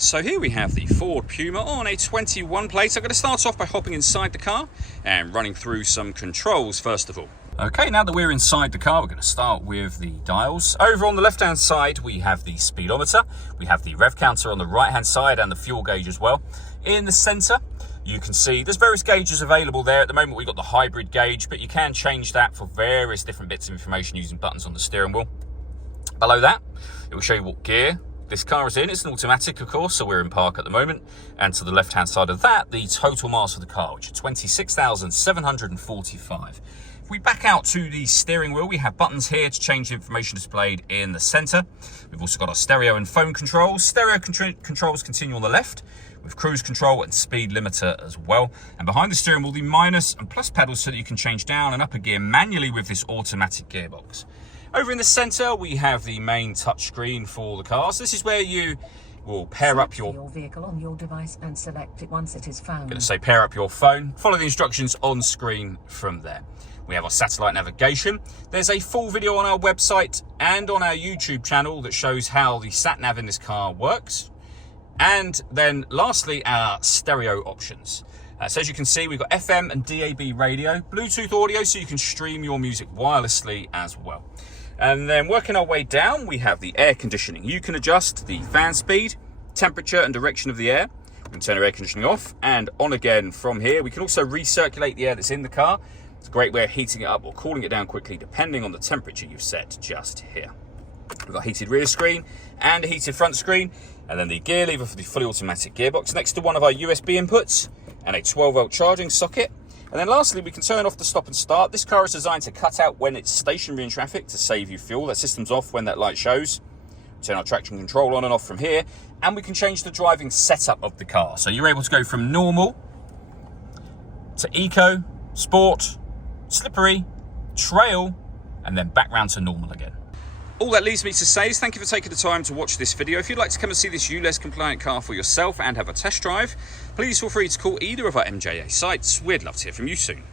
So here we have the Ford Puma on a 21 plate. I'm going to start off by hopping inside the car and running through some controls first of all. Okay, now that we're inside the car, we're going to start with the dials. Over on the left-hand side, we have the speedometer. We have the rev counter on the right-hand side and the fuel gauge as well. In the center, you can see there's various gauges available there. At the moment, we've got the hybrid gauge, but you can change that for various different bits of information using buttons on the steering wheel. Below that, it will show you what gear this car is in. It's an automatic, of course, so we're in park at the moment. And to the left-hand side of that, the total miles of the car, which are 26,745. If we back out to the steering wheel, we have buttons here to change the information displayed in the center. We've also got our stereo and phone controls. Stereo controls continue on the left, with cruise control and speed limiter as well. And behind the steering wheel, the minus and plus pedals so that you can change down and up a gear manually with this automatic gearbox. Over in the center, we have the main touchscreen for the car. So this is where you will pair up your vehicle on your device and select it once it is found. I'm going to say pair up your phone. Follow the instructions on screen from there. We have our satellite navigation. There's a full video on our website and on our YouTube channel that shows how the sat nav in this car works. And then lastly, our stereo options. So as you can see, we've got FM and DAB radio, Bluetooth audio, so you can stream your music wirelessly as well. And then working our way down, we have the air conditioning. You can adjust the fan speed, temperature and direction of the air. We can turn our air conditioning off and on again from here. We can also recirculate the air that's in the car. It's a great way of heating it up or cooling it down quickly depending on the temperature you've set just here. We've got a heated rear screen and a heated front screen. And then the gear lever for the fully automatic gearbox next to one of our USB inputs and a 12-volt charging socket. And then lastly, we can turn off the stop and start. This car is designed to cut out when it's stationary in traffic to save you fuel. That system's off when that light shows. Turn our traction control on and off from here. And we can change the driving setup of the car. So you're able to go from normal to eco, sport, slippery, trail, and then back round to normal again. All that leaves me to say is thank you for taking the time to watch this video. If you'd like to come and see this ULEZ compliant car for yourself and have a test drive, please feel free to call either of our MJA sites. We'd love to hear from you soon.